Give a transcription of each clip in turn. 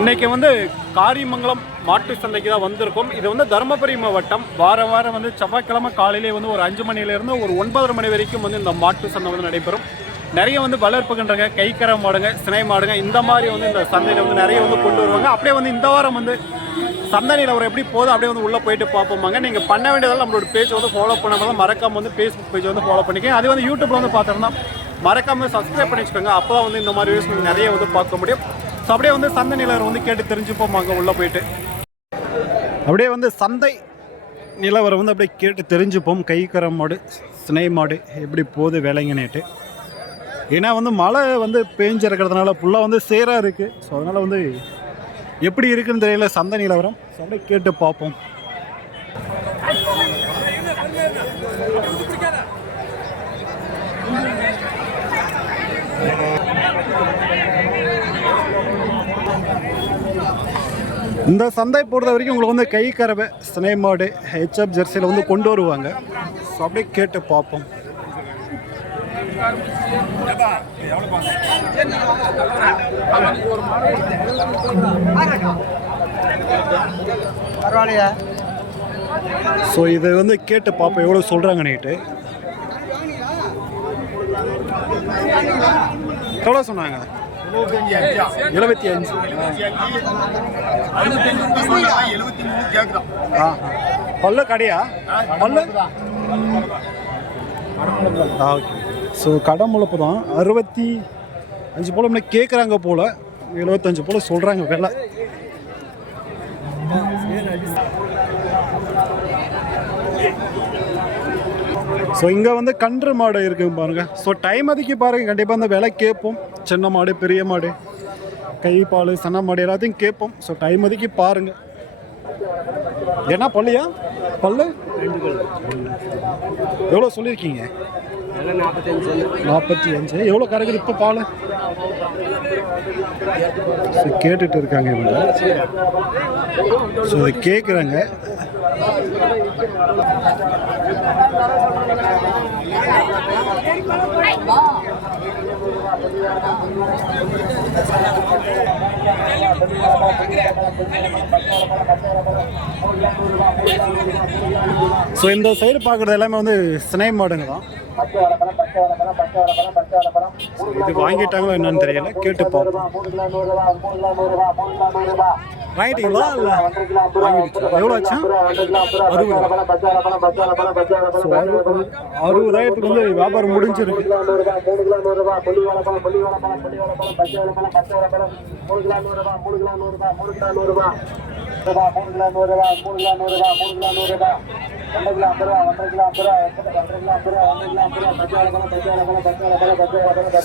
இன்னைக்கு வந்து காரியமங்கலம் மாட்டு சந்தைக்கு தான் வந்திருக்கோம். இது வந்து தருமபுரி மாவட்டம். வாரம் வாரம் வந்து செவ்வாய்க்கிழமை காலையிலே வந்து ஒரு அஞ்சு மணிலேருந்து ஒரு ஒன்பதரை மணி வரைக்கும் வந்து இந்த மாட்டு சந்தை வந்து நடைபெறும். நிறைய வந்து வளர்ப்புகின்றங்க கைக்கர மாடுங்க சினை மாடுங்க இந்த மாதிரி வந்து இந்த சந்தையில் வந்து நிறைய வந்து கொண்டு வருவாங்க. அப்படியே வந்து இந்த வாரம் வந்து சந்தை நிலவரம் எப்படி போகுது அப்படியே வந்து உள்ளே போயிட்டு பார்ப்போமாங்க. நீங்கள் பண்ண வேண்டியதெல்லாம் நம்மளோட பேஜ் வந்து ஃபாலோ பண்ணாமல் மறக்காம வந்து ஃபேஸ்புக் பேஜ் வந்து ஃபாலோ பண்ணிக்கங்க. அதே வந்து யூடியூப்பில் வந்து பார்த்துருந்தா மறக்காமல் சப்ஸ்கிரைப் பண்ணி வச்சுக்கோங்க அப்போ தான் வந்து இந்த மாதிரி வீடியோஸ் நீங்கள் நிறைய வந்து பார்க்க முடியும். ஸோ அப்படியே வந்து சந்தை நிலவரம் வந்து கேட்டு தெரிஞ்சுப்போம். அங்கே உள்ளே போயிட்டு. அப்படியே வந்து சந்தை நிலவரம் வந்து அப்படியே கேட்டு தெரிஞ்சுப்போம். கைக்கர மாடு சினை மாடு எப்படி போகுது விலைங்கன்னுட்டு. ஏன்னா வந்து மழை வந்து பேஞ்சிருக்கிறதுனால ஃபுல்லாக வந்து சேராக இருக்குது ஸோ அதனால் வந்து எப்படி இருக்குன்னு தெரியல சந்தை நிலவரம். ஸோ கேட்டு பார்ப்போம். இந்த சந்தை பொறுத்த வரைக்கும் உங்களுக்கு வந்து கை கறவை சினை மாடு ஹெச்எப் ஜெர்சியில் வந்து கொண்டு வருவாங்க. ஸோ அப்படியே கேட்டு பார்ப்போம். பரவாயில்லையா? ஸோ இதை வந்து கேட்டு பார்ப்போம். எவ்வளோ சொல்கிறாங்க நைட்டு எவ்வளோ சொன்னாங்க? எழுபத்தி அஞ்சு. ஆ பல்லு கடையா? பல்லு? ஆ ஓகே. ஸோ கடை முழப்பு தான் அறுபத்தி அஞ்சு போல் முன்ன கேட்குறாங்க போல். எழுபத்தஞ்சு போல் சொல்கிறாங்க விலை. ஸோ இங்கே வந்து கன்று மாடு இருக்குங்க பாருங்க. ஸோ டைம் அதுக்கு பாருங்க. கண்டிப்பாக அந்த விலை கேட்போம். சின்ன மாடு பெரிய மாடு கை பால் சன்ன மாடு எல்லாத்தையும் கேட்போம். ஸோ டைம் அதுக்கு பாருங்க. என்ன பல்லையா? பல்லு? எவ்வளோ சொல்லியிருக்கீங்க? நாற்பத்தி அஞ்சு எவ்வளோ கறக்குது இப்போ பால்? ஸோ கேட்டுட்டு இருக்காங்க இவங்க. ஸோ இதை கேட்குறாங்க. ஸோ இந்த சைடு பார்க்குறது எல்லாமே வந்து சினை மாடுங்க தான் இது வாங்கிட்டாங்களோ என்னன்னு தெரியல. கேட்டு பார்ப்போம் வாங்கிட்டீங்களா இல்லை? வாங்கிடுச்சு? எவ்வளோ ஆச்சா? அறுபது. ஸோ அறுபது. அறுபதாயிரத்துக்கு வந்து வியாபாரம் முடிஞ்சிருக்கு.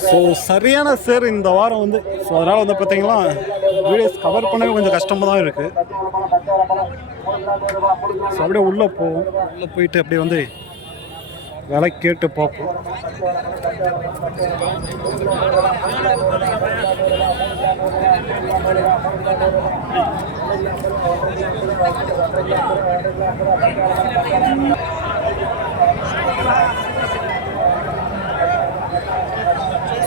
ஸோ சரியான சேர் இந்த வாரம் வந்து ஸோ அதனால் வந்து பார்த்தீங்கன்னா வீடியோஸ் கவர் பண்ணவே கொஞ்சம் கஷ்டமாக தான் இருக்குது ஸோ அப்படியே உள்ளே போவோம். உள்ளே போயிட்டு அப்படியே வந்து விலை கேட்டு பார்ப்போம்.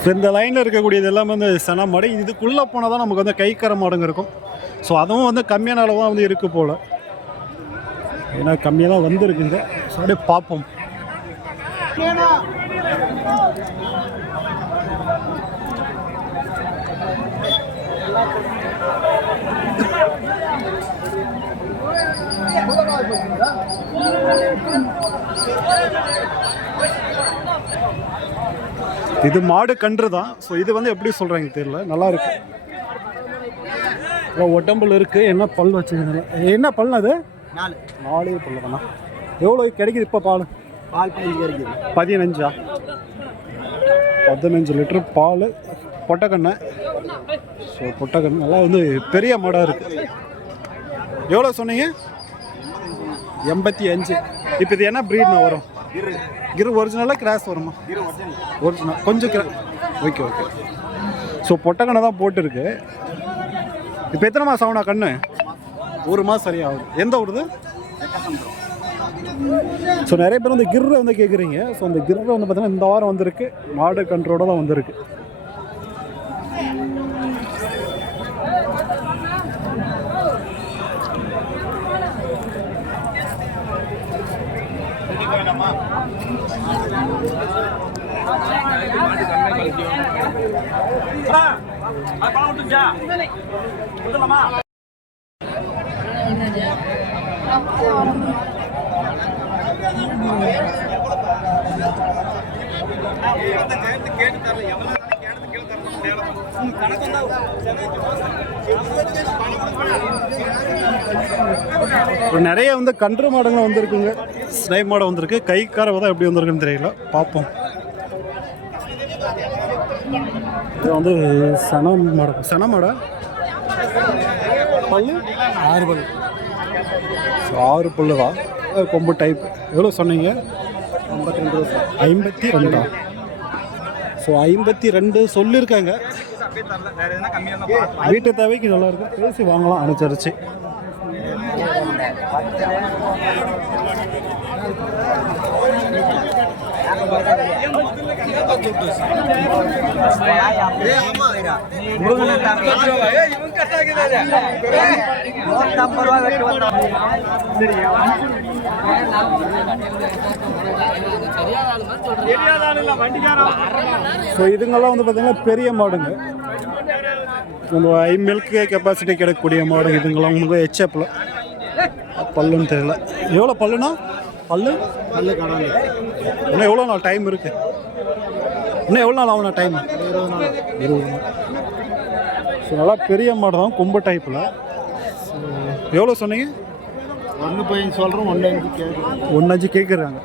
இப்போ இந்த லைனில் இருக்கக்கூடியது எல்லாமே வந்து சென மாடு. இதுக்குள்ளே போனால் தான் நமக்கு வந்து கைக்கர மாடுங்க இருக்கும். ஸோ அதுவும் வந்து கம்மியான அளவு தான் வந்து இருக்குது போல். ஏன்னா கம்மியாக தான் வந்துருக்குங்க ஸோ அப்படியே பார்ப்போம். இது மாடு கன்று தான் ஸோ இது வந்து எப்படி சொல்கிறாங்க தெரியல. நல்லா இருக்கு. உடம்புல இருக்கு. என்ன பல் வச்சுருந்தாங்க என்ன பல் அது? நாலு. நாலே பல்லு தானா? எவ்வளோ கிடைக்குது இப்போ பால்? பால் பதினஞ்சு இருக்குது பதினஞ்சா? பதினஞ்சு லிட்டர் பால். பொட்டக்கண்ணை. ஸோ பொட்டக்கண்ணை. நல்லா வந்து பெரிய மாடாக இருக்குது எவ்வளோ சொன்னீங்க? எண்பத்தி அஞ்சு. இப்போ இது என்ன ப்ரீட்னா வரும்? கிரு ஒரிஜினலாக கிராஸ் வருமா? ஒரிஜினல் கொஞ்சம் கிரா ஓகே ஓகே ஸோ பொட்டக்கண்ணை தான் போட்டிருக்கு. இப்போ எத்தனை மாதம் ஆகுனா கண்ணு? ஒரு மாதம் சரியாகுது. எந்த ஊருது? ஸோ நிறைய பேர் வந்து கிர்ரை வந்து கேட்குறீங்க ஸோ அந்த கிர்ரை வந்து பார்த்தீங்கன்னா இந்த வாரம் வந்திருக்கு. மாடு கன்றோட தான் வந்திருக்கு. இப்போ நிறைய வந்து கன்று மாடுங்களும் வந்திருக்குங்க. ஸ்னை மாடு வந்திருக்கு. கைக்கார தான் எப்படி வந்திருக்குன்னு தெரியல. பார்ப்போம். இது வந்து சன மாடு. சன மாடா? பல்லு? ஆறு பல்லு. So, ஆறு பல்லு தான் அது கொம்பு டைப் எவ்வளோ சொன்னீங்க? ஐம்பத்தி ரெண்டு ஐம்பத்தி ரெண்டா? ஸோ ஐம்பத்தி ரெண்டு சொல்லியிருக்காங்க வீட்டு தேவைக்கு நல்லா இருக்கு. பேசி வாங்கலாம் அனுசரிச்சு. ஸோ இதுங்கெல்லாம் வந்து பார்த்திங்கன்னா பெரிய மாடுங்க. நம்ம ஐ மில்க் கெப்பாசிட்டி கிடைக்கக்கூடிய மாடு இதுங்கெல்லாம் உங்களுக்கு ஹெச்எப்பில் பல்லுன்னு தெரியல. எவ்வளோ பல்லுனா பல்லு? பல்லு காணாது இன்னும் எவ்வளோ நாள் டைம் இருக்குது இன்னும் எவ்வளோ நாள் ஆகணும் டைம் இருபது நாள் ஸோ நல்லா பெரிய மாடு தான் கொம்பு டைப்பில் எவ்வளோ சொன்னீங்க? ஒன்று போய் சொல்கிறோம் ஒன்று அஞ்சு கேட்குறோம் ஒன்றஞ்சு கேட்குறாங்க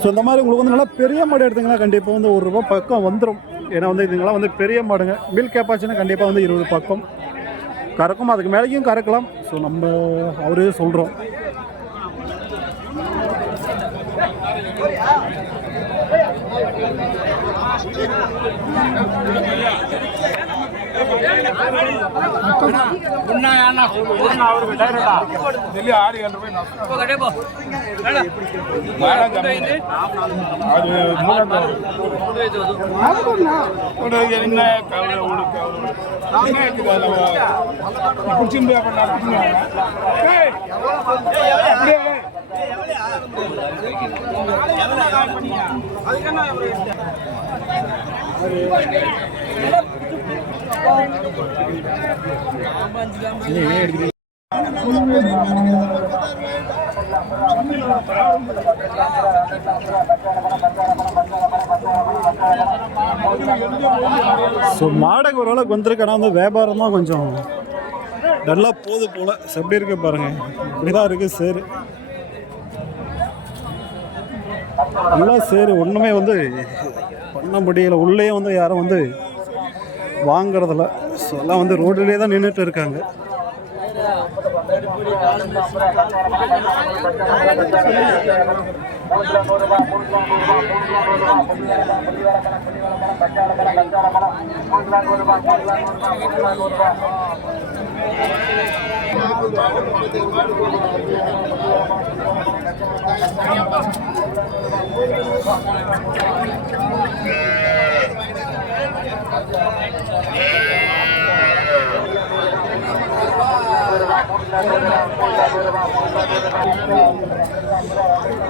ஸோ இந்த மாதிரி உங்களுக்கு வந்து நல்லா பெரிய மாடு எடுத்தீங்கன்னா கண்டிப்பாக வந்து ஒரு ரூபா பக்கம் வந்துடும் ஏன்னா வந்து இதுங்கெல்லாம் வந்து பெரிய மாடுங்க. மில்க் கேப்பாச்சுன்னா கண்டிப்பாக வந்து இருபது பக்கம். கறக்கும்? அதுக்கு மேலேயும் கறக்கலாம். ஸோ நம்ம அவரே சொல்கிறோம் ஆறு ஏழு ரூபாய் குடிச்சுட்டு அப்படியே அதுக்கென்ன ஸோ மாடகு ஓரளவுக்கு வந்திருக்கு ஆனால் வந்து வியாபாரம் தான் கொஞ்சம் நல்லா போகுது போல. எப்படி இருக்கு பாருங்க. இப்படிதான் இருக்கு சேரு. நல்லா சேரு. ஒன்றுமே வந்து பண்ண முடியல உள்ளே வந்து யாரும் வந்து வாங்குறதில்ல. ஸோ எல்லாம் வந்து ரோட்லேயே தான் நின்றுட்டு இருக்காங்க.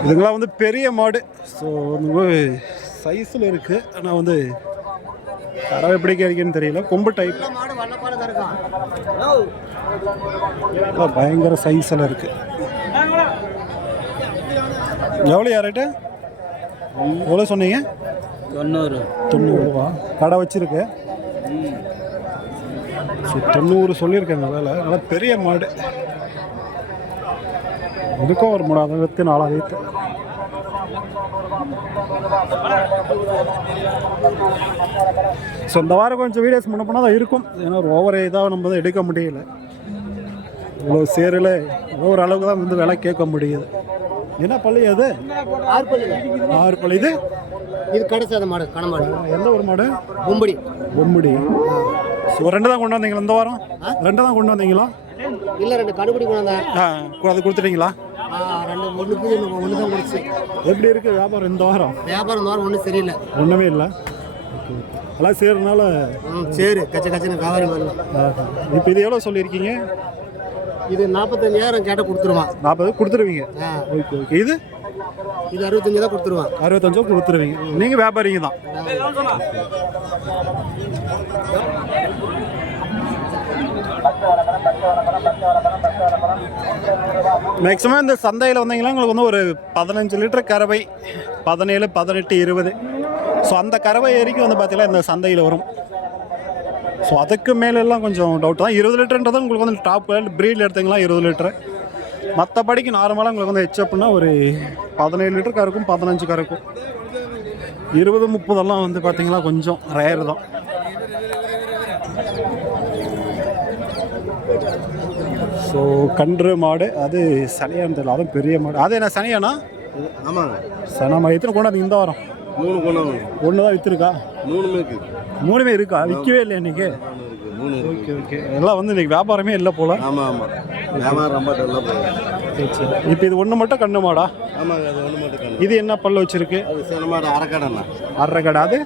இதுங்களாம் வந்து பெரிய மாடு. ஸோ சைஸில் இருக்குது ஆனால் வந்து தரம் எப்படி கிடைக்குன்னு தெரியல. கொம்பு டைப் பயங்கர சைஸில் இருக்குது எவ்வளோ யார்கிட்ட எவ்வளோ சொன்னீங்க? தொண்ணூறு. தொண்ணூறுவா? கடை வச்சிருக்கு. ஸோ தொண்ணூறு சொல்லியிருக்காங்க வேலை. நல்லா பெரிய மாடு. இதுக்கும் ஒரு மூணு அறுபத்தி நாலாயிரத்து ஸோ இந்த வாரம் கொஞ்சம் வீடியோஸ் முன்ன பண்ணால் தான் இருக்கும். ஏன்னா ஒரு ஓவர் இதாக நம்ம தான் எடுக்க முடியல. இவ்வளோ சேரில் ஒரு அளவுக்கு தான் வந்து விலை கேட்க முடியுது. என்ன பள்ளி அது ஆறு பல்லு. ஆறு பள்ளி இது இது கடைசாத மாடு கண மாடு. எந்த ஒரு மாடு? கும்படி. பொம்முடி ஸோ ரெண்டு தான் கொண்டு வந்தீங்களா இந்த வாரம்? ரெண்டு தான் கொண்டு வந்தீங்களா? இல்லை ரெண்டு கடுபடி கொண்டாந்தேன் ஆ கு- அது கொடுத்துட்டீங்களா? ரெண்டு ஒன்றுக்கு ஒன்று தான் முடிச்சு. எப்படி இருக்கு வியாபாரம் இந்த வாரம்? வியாபாரம் இந்த வாரம் ஒன்றும் சரியில்லை. ஒன்றுமே இல்லை. எல்லாம் சேர்றதுனால சரி. கச்ச கச்சன்னு காவாரி மாதிரி இப்போ இது எவ்வளோ சொல்லியிருக்கீங்க? இது நாற்பத்தஞ்சாயிரம் கேட்ட கொடுத்துருவான் நாற்பது கொடுத்துருவீங்க? Okay okay. இது? இது அறுபத்தஞ்சு தான் கொடுத்துருவான் அறுபத்தஞ்சோ கொடுத்துருவீங்க. நீங்கள் வியாபாரிங்க தான். மேக்ஸிமம் இந்த சந்தையில் வந்தீங்கன்னா உங்களுக்கு வந்து ஒரு பதினஞ்சு லிட்டர் கறவை பதினேழு பதினெட்டு இருபது. ஸோ அந்த கறவை ஏரிக்கு வந்து பார்த்தீங்கன்னா இந்த சந்தையில் வரும். ஸோ அதுக்கு மேலெல்லாம் கொஞ்சம் டவுட் தான். இருபது லிட்டருன்றது உங்களுக்கு வந்து டாப் ப்ரீடில் எடுத்தீங்களா இருபது லிட்டரு மற்றபடிக்கு நார்மலாக உங்களுக்கு வந்து ஹெச்அப்னா ஒரு பதினேழு லிட்டர் கறக்கும் பதினஞ்சு கறக்கும். இருபது முப்பதெல்லாம் வந்து பார்த்தீங்கன்னா கொஞ்சம் ரேர் தான். ஸோ கன்று மாடு அது சனியான்னு தெரியல அதுவும் பெரிய மாடு. அது என்ன சனியானா? ஆமாங்க. சனமா எத்தனை கொண்டாந்து இந்த வாரம்? மூணு குணம் ஒன்று தான் விற்றுருக்கா மூணுமே இருக்குது மூணுமே இருக்கா? விற்கவே இல்லை இன்னைக்கு? மூணு ஓகே ஓகே. எல்லாம் வந்து இன்னைக்கு வியாபாரமே இல்லை போல. ஆமாம் ஆமாம் வியாபாரம் ரொம்ப போகுது சரி சரி. இப்போ இது ஒன்று மட்டும் கண்ணு மாடா? ஆமாங்க அது ஒன்று மட்டும் கண்ணு. இது என்ன பல்லு வச்சிருக்கு? அது சினமாடு அரைக்கடைண்ணா. அரை கடை அது?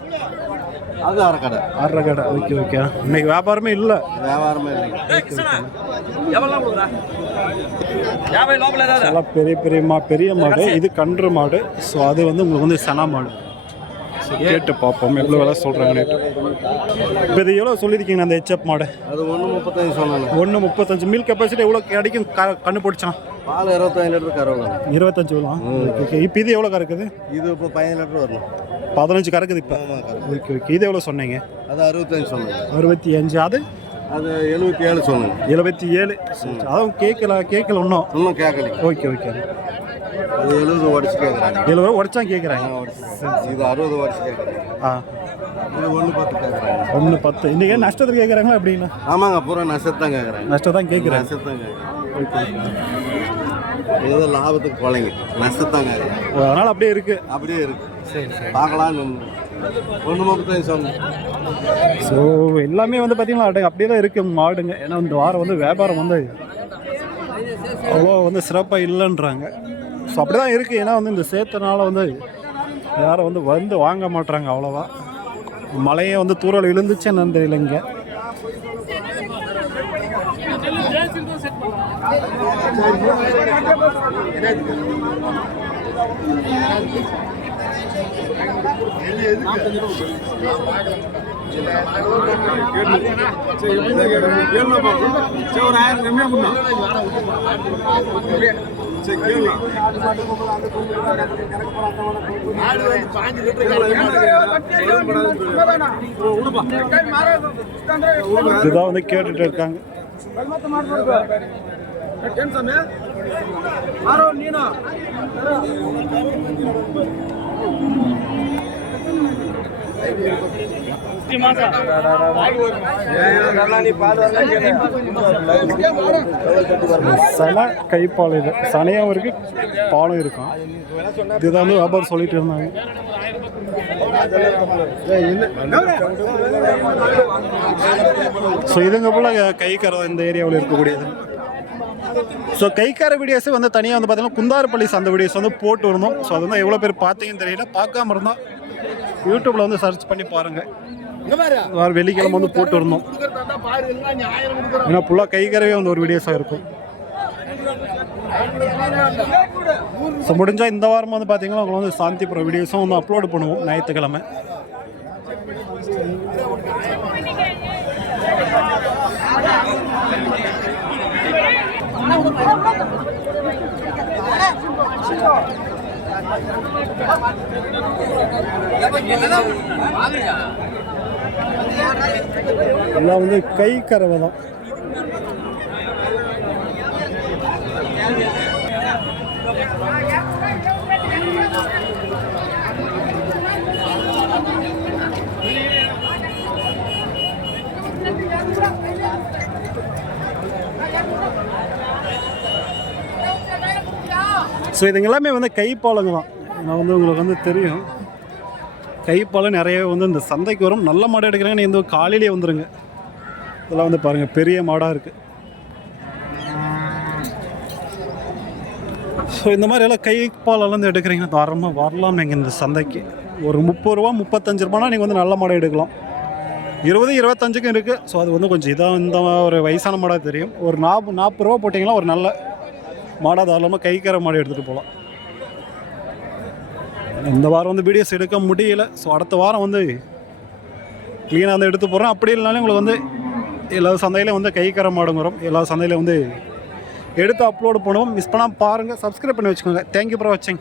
அது அரைக்கடை அரை கடை. ஓகே ஓகே இன்னைக்கு வியாபாரமே இல்லை. வியாபாரமே எல்லாம் பெரிய பெரிய மா பெரிய மாடு. இது கன்று மாடு. ஸோ அது வந்து உங்களுக்கு வந்து சனா மாடு. கேட்டு பார்ப்போம். எவ்வளோ விலை சொல்கிறாங்க இப்போ இது எவ்வளோ சொல்லியிருக்கீங்க அந்த ஹெச்எப் மாடு? அது ஒன்று முப்பத்தஞ்சு சொன்னாங்க. ஒன்று முப்பத்தஞ்சு. மில் கெப்பாசிட்டி எவ்வளோ கிடைக்கும் க கண்ணு பிடிச்சான். பால் இருபத்தஞ்சு லிட்டர் கறவலாம் இருபத்தஞ்சு விழா ஓகே இப்போ இது எவ்வளோ கறக்குது? இது இப்போ பதினஞ்சு லிட்டர் வரணும். பதினஞ்சு கறக்குது இப்போ? ஓகே ஓகே இது எவ்வளோ சொன்னீங்க? அது அறுபத்தஞ்சு சொன்னாங்க. அறுபத்தி அஞ்சு. அது? அது எழுபத்தி ஏழு சொன்னாங்க. எழுபத்தி ஏழு. அதுவும் கேட்கல கேட்கல இன்னும் இன்னும் கேட்கலைங்க ஓகே ஓகே அது எழுபது உடச்சு கேட்குறாங்க எழுபது உடச்சா கேட்குறாங்க இது அறுபது உடச்சு கேட்குறாங்க ஆ. இது ஒன்று பத்து கேட்குறாங்க ஒன்று பத்து. இன்றைக்கி நஷ்டத்துக்கு கேட்குறாங்களா எப்படின்னா? ஆமாங்க பூரா நஷ்டத்தான் கேட்குறாங்க நஷ்டம் தான் கேட்குறாங்க நஷ்டத்தான் கேட்குறாங்க ஏதோ லாபத்துக்கு போலைங்க நஷ்டத்தான் கேட்குறாங்க அதனால் அப்படியே இருக்குது அப்படியே இருக்கு. பார்க்கலாம்னு ஒன்று முப்பத்தஞ்சு சொன்னேன். ஸோ எல்லாமே வந்து பார்த்தீங்கன்னா அப்படியே அப்படியே தான் இருக்குது மாடுங்க. ஏன்னா இந்த வாரம் வந்து வியாபாரம் வந்து அவ்வளோ வந்து சிறப்பாக இல்லைன்றாங்க. ஸோ அப்படி தான் இருக்குது ஏன்னா வந்து இந்த சேத்தனால் வந்து யாரும் வந்து வந்து வாங்க மாட்றாங்க அவ்வளோவா. மழையே வந்து தூரல் விழுந்துச்சு என்னன்னு தெரியல இங்கே. இதுதான் வந்து கேட்டுட்டு இருக்காங்க. சில கைப்பால் இது. சனையாகவும் இருக்கு பாலும் இருக்கும். இதுதான் வந்து வியாபாரம் சொல்லிட்டு இருந்தாங்க. ஸோ இதுங்க போல கை இந்த ஏரியாவில் இருக்கக்கூடியது. ஸோ கைக்கார வீடியோஸே வந்து தனியாக வந்து பார்த்தீங்கன்னா குந்தாரப்பள்ளி சந்த வீடியோஸ் வந்து போட்டு இருந்தோம். ஸோ அது வந்து எவ்வளோ பேர் பார்த்தீங்கன்னு தெரியல. பார்க்காம இருந்தால் யூடியூப்பில் வந்து சர்ச் பண்ணி பாருங்கள் வார வெள்ளிக்கிழமை வந்து போட்டு இருந்தோம். ஏன்னா ஃபுல்லாக கைக்கரவே வந்து ஒரு வீடியோஸாக இருக்கும். ஸோ முடிஞ்சால் இந்த வாரம் வந்து பார்த்தீங்கன்னா உங்களுக்கு வந்து சாந்திபுரம் வீடியோஸும் வந்து அப்லோட் பண்ணுவோம் ஞாயிற்றுக்கிழமை. எல்லாம் வந்து கை கறவை தான். ஸோ இதுங்க எல்லாமே வந்து கைப்பாலங்க தான் நான் வந்து உங்களுக்கு வந்து தெரியும். கைப்பால் நிறைய வந்து இந்த சந்தைக்கு வரும். நல்ல மாடு எடுக்கிறாங்கன்னு இந்த காலையிலேயே வந்துடுங்க இதெல்லாம் வந்து பாருங்கள் பெரிய மாடாக இருக்குது ஸோ இந்த மாதிரி எல்லாம் கைப்பாலெல்லாம் வந்து எடுக்கிறீங்கன்னா தாராளமாக வரலாம் நீங்கள் இந்த சந்தைக்கு. ஒரு முப்பது ரூபா முப்பத்தஞ்சு ரூபானா நீங்கள் வந்து நல்ல மாடை எடுக்கலாம். இருபது இருபத்தஞ்சுக்கும் இருக்குது ஸோ அது வந்து கொஞ்சம் இதாக இந்த ஒரு வயசான மாடாக தெரியும். ஒரு நாற்பது நாற்பது ரூபா போட்டிங்கன்னா ஒரு நல்ல மாடாக தாராளமாக கைக்கிற மாடு எடுத்துகிட்டு போகலாம். இந்த வாரம் வந்து வீடியோஸ் எடுக்க முடியல. ஸோ அடுத்த வாரம் வந்து க்ளீனாக வந்து எடுத்து போகிறோம் அப்படி இல்லைனாலும் உங்களுக்கு வந்து எல்லா சந்தையிலையும் வந்து கைக்கர மாடுங்க வரும் எல்லா சந்தையிலையும் வந்து எடுத்து அப்லோடு பண்ணுவோம். மிஸ் பண்ணால் பாருங்கள் சப்ஸ்கிரைப் பண்ணி வச்சுக்கோங்க. தேங்க்யூ ஃபார் வாட்சிங்